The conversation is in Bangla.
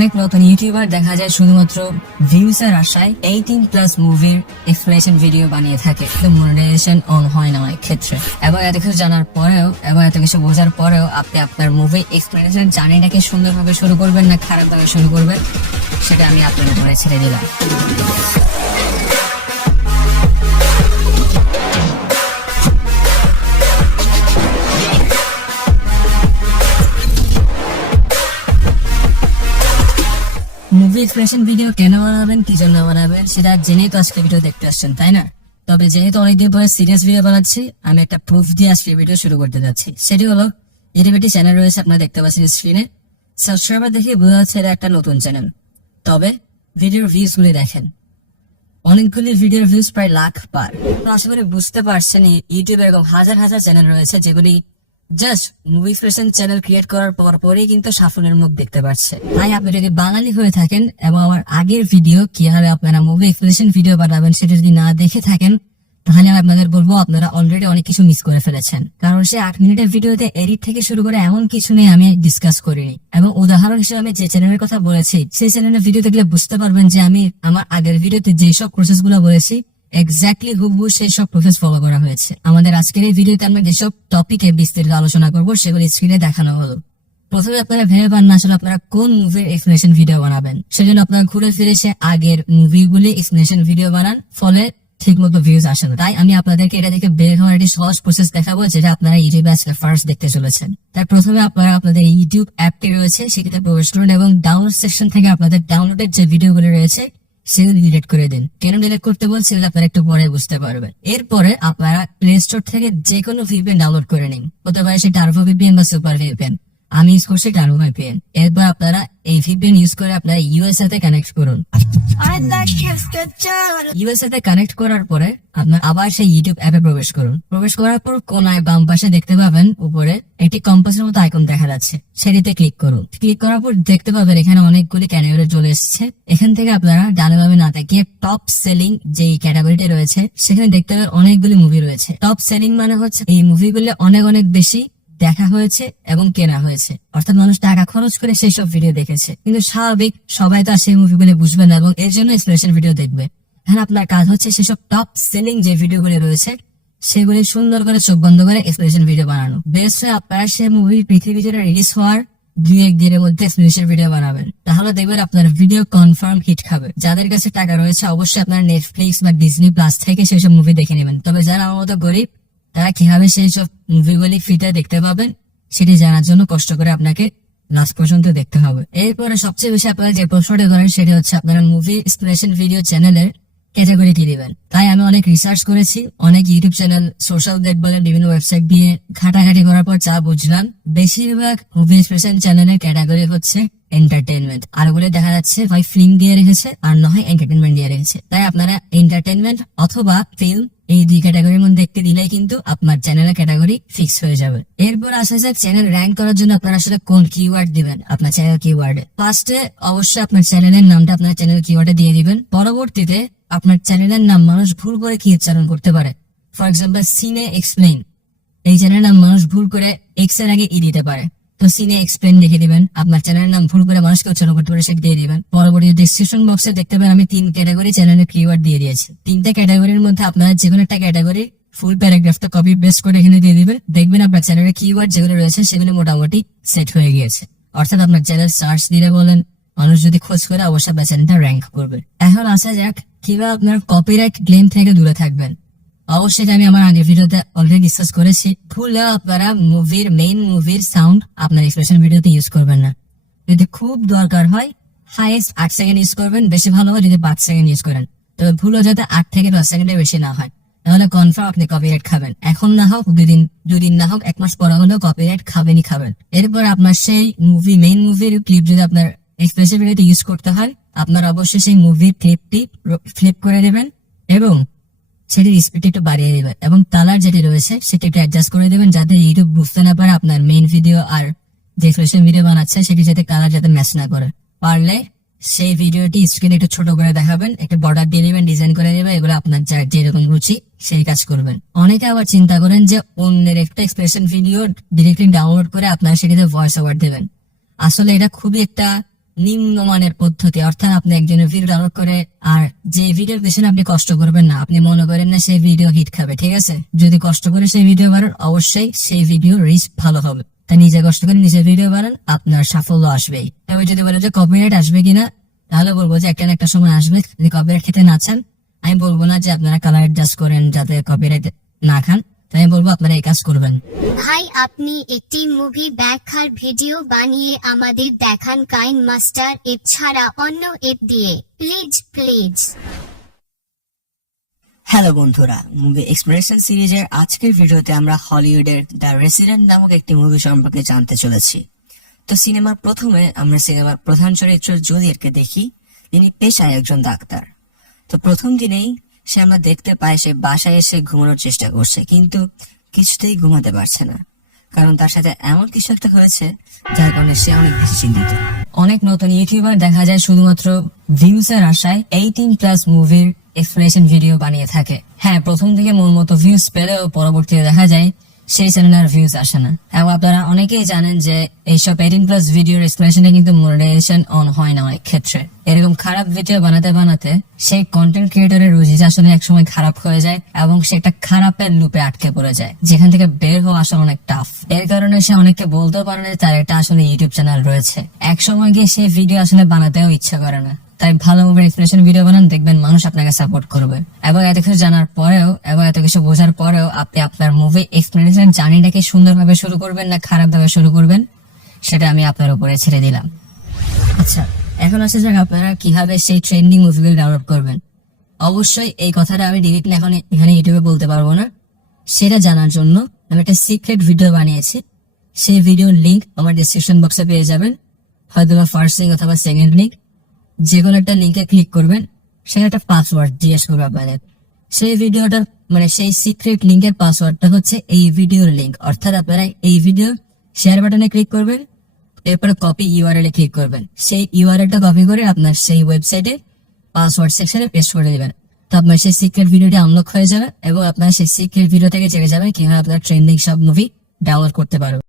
অনেক নতুন ইউটিউবার দেখা যায় শুধুমাত্র ভিউজ এর আশায় 18+ মুভির এক্সপ্লেনেশন ভিডিও বানিয়ে থাকে, মনিটাইজেশন অন হয় না অনেক ক্ষেত্রে। এবং এত কিছু জানার পরেও এবং এত কিছু বোঝার পরেও আপনি আপনার মুভি এক্সপ্লেনেশন জার্নিটাকে সুন্দরভাবে শুরু করবেন না খারাপভাবে শুরু করবেন, সেটা আমি আপনাদের উপরে ছেড়ে দিলাম। মুভি এক্সপ্রেশন ভিডিও কেন বানাবেন, কি জন্য বানাবেন, সেটা জেনেই তো আজকে ভিডিও দেখতে আসছেন, তাই না? তবে যেহেতু অনেকদিন পরে সিরিয়াস ভিডিও বানাচ্ছি, আমি একটা প্রুফ দিয়ে আজকে ভিডিও শুরু করতে যাচ্ছি। সেটি হলো, ইউটিউবে একটি চ্যানেল রয়েছে, আপনারা দেখতে পাচ্ছেন স্ক্রিনে। সাবস্ক্রাইবার দেখে বোঝা যাচ্ছে এটা একটা নতুন চ্যানেল, তবে ভিডিওর ভিউজ গুলি দেখেন, অনেকগুলি ভিডিওর ভিউজ প্রায় লাখ পার। তো আশা করি বুঝতে পারছেন ইউটিউবে এরকম হাজার হাজার চ্যানেল রয়েছে যেগুলি just movie expression channel create করার পরেই কিন্তু সাফল্যের মুখ দেখতে পাচ্ছে। তাই আপনি যদি বাঙালি হয়ে থাকেন এবং আমার আগের ভিডিও কিভাবে আপনারা মুভি এক্সপ্রেশন ভিডিও বানাবেন সেটা যদি না দেখে থাকেন, তাহলে আমি আপনাদের বলবো আপনারা অলরেডি অনেক কিছু মিস করে ফেলেছেন। কারণ সে 8 মিনিটের ভিডিওতে এডিট থেকে শুরু করে এমন কিছু নেই আমি ডিসকাস করিনি। এবং উদাহরণ হিসেবে আমি যে চ্যানেলের কথা বলেছি, সেই চ্যানেলের ভিডিও দেখলে বুঝতে পারবেন যে আমি আমার আগের ভিডিওতে যেসব প্রসেস গুলো বলেছি এক্স্যাক্টলি হুবহু সেই সব প্রসেস ফলো করা হয়েছে। আমাদের আজকের এই ভিডিওতে আমরা যেসব টপিকে বিস্তারিত আলোচনা করবো সেগুলি স্ক্রিনে দেখানো হলো। প্রথমে আপনারা ভেবে পান না আসলে আপনারা কোন মুভির এক্সপ্লেনেশন ভিডিও বানাবেন, সেজন্য আপনারা ঘুরে ফিরে সে আগের মুভিগুলি এক্সপ্লেনেশন ভিডিও বানান, ফলে ঠিক মতো ভিউজ আসে না। তাই আমি আপনাদেরকে এটা থেকে বের হওয়ার একটি সহজ প্রসেস দেখাবো, যেটা আপনারা ইউটিউবে আজকে ফার্স্ট দেখতে চলেছেন। তাই প্রথমে আপনারা আপনাদের ইউটিউব অ্যাপটি রয়েছে সেটিতে প্রবেশ করুন এবং ডাউনলোড সেকশন থেকে আপনাদের ডাউনলোডের যে ভিডিওগুলো রয়েছে সেগুলো ডিলিট করে দিন। কেন ডিলিট করতে বলছি সেগুলো আপনারা একটু পরে বুঝতে পারবেন। এরপরে আপনারা প্লে স্টোর থেকে যে কোনো ভিপিএন ডাউনলোড করে নিন, হতে পারে সে টার্বো ভিপিএন বা সুপার ভিপিএন। আমি ইউজ করছি টার্বো ভিপিএন। এরপর আপনারা এই ভিপিএন ইউজ করে আপনারা ইউএসএ তে কানেক্ট করুন। ইউএসএ তে কানেক্ট করার পরে আপনার আবার সেই ইউটিউব অ্যাপে প্রবেশ করুন। প্রবেশ করার পর কোনায় বাম পাশে দেখতে পাবেন উপরে একটি কম্পাসের মতো আইকন দেখা যাচ্ছে, সেটিতে ক্লিক করুন। ক্লিক করার পর দেখতে পাবেন এখানে অনেকগুলি ক্যাটাগরি চলে এসেছে। এখান থেকে আপনারা ডানে বামে না তাকিয়ে টপ সেলিং যে ক্যাটাগরিটি রয়েছে সেখানে দেখতে পাবেন অনেকগুলি মুভি রয়েছে। টপ সেলিং মানে হচ্ছে এই মুভিগুলি অনেক অনেক বেশি দেখা হয়েছে এবং কেনা হয়েছে, অর্থাৎ মানুষ টাকা খরচ করে সেই সব ভিডিও দেখেছে। কিন্তু স্বাভাবিক সবাই তো সেই মুভিগুলি বুঝবে না এবং এর জন্য এক্সপ্লেনেশন ভিডিও দেখবে। হ্যাঁ, আপনার কাজ হচ্ছে সেসব টপ সেলিং যে ভিডিওগুলি রয়েছে সেগুলি সুন্দর করে চোখ বন্ধ করে এক্সপ্লেনেশন ভিডিও বানানো। বেশ হয়ে আপনারা সেই মুভি পৃথিবী জুড়ে রিলিজ হওয়ার 2-1 দিনের মধ্যে এক্সপ্লেনেশন ভিডিও বানাবেন, তাহলে দেখবেন আপনার ভিডিও কনফার্ম হিট খাবে। যাদের কাছে টাকা রয়েছে অবশ্যই আপনার নেটফ্লিক্স বা ডিজনি প্লাস থেকে সেই সব মুভি দেখে নেবেন। তবে যারা আমার মতো গরিব তারা কিভাবে সেই সব মুভিগুলি ফ্রিতে দেখতে পাবেন সেটি জানার জন্য কষ্ট করে আপনাকে লাস্ট পর্যন্ত দেখতে হবে। এরপরে সবচেয়ে বেশি আপনারা যে প্রশ্নটি করেন সেটি হচ্ছে আপনারা মুভি এক্সপ্লেনেশন ভিডিও চ্যানেলের ক্যাটাগরি কি দিবেন। তাই আমি অনেক রিসার্চ করেছি, অনেক ইউটিউব চ্যানেল, সোশ্যাল নেট বলেন, বিভিন্ন ওয়েবসাইট দিয়ে ঘাটাঘাটি করার পর যা বুঝলাম, বেশিরভাগ মুভি এক্সপ্রেশন চ্যানেলের ক্যাটাগরি হচ্ছে এন্টারটেনমেন্ট। আর বলে দেখা যাচ্ছে হয় ফিল্ম দিয়ে রেখেছে আর নয় এন্টারটেনমেন্ট দিয়ে রেখেছে। তাই আপনারা এন্টারটেনমেন্ট অথবা ফিল্ম এই 2 ক্যাটাগরির মধ্যে একটি দিলেই কিন্তু আপনার চ্যানেলের ক্যাটাগরি ফিক্স হয়ে যাবে। এরপর আসা যাক চ্যানেল র্যাঙ্ক করার জন্য আপনারা আসলে কোন কিওয়ার্ড দিবেন আপনার চ্যানেল কিওয়ার্ডে। ফার্স্টে অবশ্যই আপনার চ্যানেলের নামটা আপনার চ্যানেল কিওয়ার্ডে দিয়ে দিবেন। পরবর্তীতে আপনার চ্যানেলের নাম মানুষ ভুল করে কি উচ্চারণ করতে পারে, ফর এক্সাম্পল সিনে এক্সপ্লেইন, এই চ্যানেলের নাম মানুষ ভুল করে এক্স এর আগে ই দিতে পারে, তো সিনে এক্সপ্লেইন লিখে দিবেন। আপনার চ্যানেলের নাম ভুল করে মানুষকে উচ্চারণ করতে পারে সেটা দিয়ে দিবেন। পরবর্তী ডেসক্রিপশন বক্সে দেখতে পাবেন আমি 3 ক্যাটাগরি চ্যানেলের কিওয়ার্ড দিয়ে দিয়েছি। 3টা ক্যাটাগরির মধ্যে আপনারা যে কোনো একটা ক্যাটাগরি ফুল প্যারাগ্রাফটা কপি পেস্ট করে এখানে দিয়ে দিবেন। দেখবেন আপনার চ্যানেলের কিওয়ার্ড যেগুলো রয়েছে সেগুলো মোটামুটি সেট হয়ে গিয়েছে, অর্থাৎ আপনার চ্যানেল সার্চ দিলে বলেন মানুষ যদি খোঁজ করে অবশ্যই আপনার চ্যানেলটা র্যাঙ্ক করবে। এখন আসা যাক কিভাবে আপনার কপিরাইট ক্লেম থেকে দূরে থাকবেন। অবশ্যই আমি আমার আগের ভিডিওতে অলরেডি ডিসকাস করেছি, ভুলে আপনারা মেইন মুভির সাউন্ড আপনার এক্সপ্রেশন ভিডিওতে ইউজ করবেন না। যদি খুব দরকার হয় হাইয়েস্ট 8 সেকেন্ড ইউজ করবেন, বেশি ভালো হয় যদি 5 সেকেন্ড ইউজ করেন। তবে ভুলও যাতে 8 থেকে 10 সেকেন্ডের বেশি না হয়, তাহলে কনফার্ম আপনি কপিরাইট খাবেন। এখন না হোক 2 দিন না হোক 1 মাস পরে হলেও কপিরাইট খাবেনই খাবেন। এরপর আপনার সেই মেইন মুভির ক্লিপ যদি আপনার এক্সপ্রেশন ভিডিওতে ইউজ করতে হয়, আপনার অবশ্যই সেই মুভির ক্লিপটি ফ্লিপ করে দেবেন এবং সেটির স্পিড একটু বাড়িয়ে দেবেন এবং কালার যেটি রয়েছে সেটি একটু অ্যাডজাস্ট করে দেবেন, যাতে ইউটিউব বুঝতে না পারে আপনার মেইন ভিডিও আর যে এক্সপ্রেশন ভিডিও বানাচ্ছে সেটি যাতে কালার যাতে ম্যাচ না করে। পারলে সেই ভিডিওটি স্ক্রিনে একটু ছোট করে দেখাবেন, একটু বর্ডার দিয়ে দেবেন, ডিজাইন করে দেবেন। এগুলো আপনার যেরকম রুচি সেই কাজ করবেন। অনেকে আবার চিন্তা করেন যে অন্যের একটা এক্সপ্রেশন ভিডিও ডিরেক্টলি ডাউনলোড করে আপনারা সেটিতে ভয়েস ওভার দেবেন। আসলে এটা খুবই একটা নিম্নমানের পদ্ধতি, অর্থাৎ আপনি একজনের ভিডিও ডাউনলোড করে আর যে ভিডিওর পিছনে আপনি কষ্ট করবেন না, আপনি মনে করেন না সেই ভিডিও হিট খাবে, ঠিক আছে? যদি কষ্ট করে সেই ভিডিও বানান অবশ্যই সেই ভিডিও রিচ ভালো হবে। তাই নিজে কষ্ট করে নিজের ভিডিও বানান, আপনার সাফল্য আসবেই। তবে যদি বলে যে কপিরাইট আসবে কিনা, তাহলে বলবো যে একটা না একটা সময় আসবে। যদি কপিরাইট খেতে না চান, আমি বলবো না যে আপনারা কালার অ্যাডজাস্ট করেন যাতে কপিরাইট না খান, তাই আমি বলবো আপনারা এই কাজ করবেন। ভাই আপনি একটি মুভি ব্যাখ্যার ভিডিও বানিয়ে আমাদের দেখান কাইন মাস্টার এপ ছাড়া অন্য এপ দিয়ে, প্লিজ প্লিজ। হ্যালো বন্ধুরা, মুভি এক্সপ্লোরেশন সিরিজের আজকের ভিডিওতে আমরা হলিউডের দ্য রেসিডেন্ট নামক একটি মুভি সম্পর্কে জানতে চলেছি। তো সিনেমার প্রথমে আমরা সিনেমার প্রধান চরিত্র জুলিয়েটকে দেখি, যিনি পেশায় একজন ডাক্তার। তো প্রথম দিনেই আমরা দেখতে পাই সে বাসায় এসে ঘুমানোর চেষ্টা করছে, কিন্তু কিছুতেই ঘুমাতে পারছে না, কারণ তার সাথে এমন কিছু একটা হয়েছে যার কারণে সে অনেক বেশি চিন্তিত। অনেক নতুন ইউটিউবার দেখা যায় শুধুমাত্র ভিউজ এর আশায় 18+ মুভির এক্সপ্লেনেশন ভিডিও বানিয়ে থাকে। হ্যাঁ, প্রথম দিকে মন মতো ভিউজ পেলেও পরবর্তীতে দেখা যায় সেই চ্যানেলের ভিউজ আসে না। এবং আপনারা অনেকেই জানেন যে এইসব 18+ ভিডিওর এক্সপ্লেনেশনে কিন্তু মনিটাইজেশন অন হয় না অনেক ক্ষেত্রে। এরকম খারাপ ভিডিও বানাতে বানাতে সেই কন্টেন্ট ক্রিয়েটরের রুচিটা আসলে একসময় খারাপ হয়ে যায় এবং সে একটা খারাপের লুপে আটকে পড়ে যায়, যেখান থেকে বের হওয়া আসলে অনেক টাফ। এর কারণে সে অনেককে বলতেও পারে না যে তার একটা আসলে ইউটিউব চ্যানেল রয়েছে। এক সময় গিয়ে সেই ভিডিও আসলে বানাতেও ইচ্ছা করে না। তাই ভালো মুভির এক্সপ্লেনেশন ভিডিও বানান, দেখবেন মানুষ আপনাকে সাপোর্ট করবে। এবং এত কিছু জানার পরেও এবং এত কিছু বোঝার পরেও আপনি আপনার মুভি এক্সপ্লেনেশন জার্নিটাকে সুন্দরভাবে শুরু করবেন না খারাপ ভাবে শুরু করবেন, সেটা আমি আপনার উপরে ছেড়ে দিলাম। আচ্ছা, এখন আসে যাক আপনারা কিভাবে সেই ট্রেন্ডিং মুভিগুলো ডাউনলোড করবেন। অবশ্যই এই কথাটা আমি ডিরেক্টলি এখন এখানে ইউটিউবে বলতে পারবো না। সেটা জানার জন্য আমি একটা সিক্রেট ভিডিও বানিয়েছি। সেই ভিডিওর লিঙ্ক আমার ডেসক্রিপশন বক্সে পেয়ে যাবেন, হয়তো বা ফার্স্ট লিঙ্ক অথবা সেকেন্ড লিঙ্ক। যে কোনো একটা লিঙ্কে ক্লিক করবেন, সেখানে একটা পাসওয়ার্ড জিজ্ঞেস করবে আপনাদের। সেই ভিডিওটার সেই সিক্রেট লিঙ্কের পাসওয়ার্ডটা হচ্ছে এই ভিডিওর লিঙ্ক। অর্থাৎ আপনারা এই ভিডিও শেয়ার বাটনে ক্লিক করবেন, এরপরে কপি ইউআরএল এ ক্লিক করবেন। সেই ইউআরএলটা কপি করে আপনার সেই ওয়েবসাইটে পাসওয়ার্ড সেকশনে পেস্ট করে দিবেন। তো আপনার সেই সিক্রেট ভিডিওটি আনলক হয়ে যাবে এবং আপনার সেই সিক্রেট ভিডিও থেকে জেনে যাবেন কিভাবে আপনার ট্রেন্ডিং সব মুভি ডাউনলোড করতে পারবেন।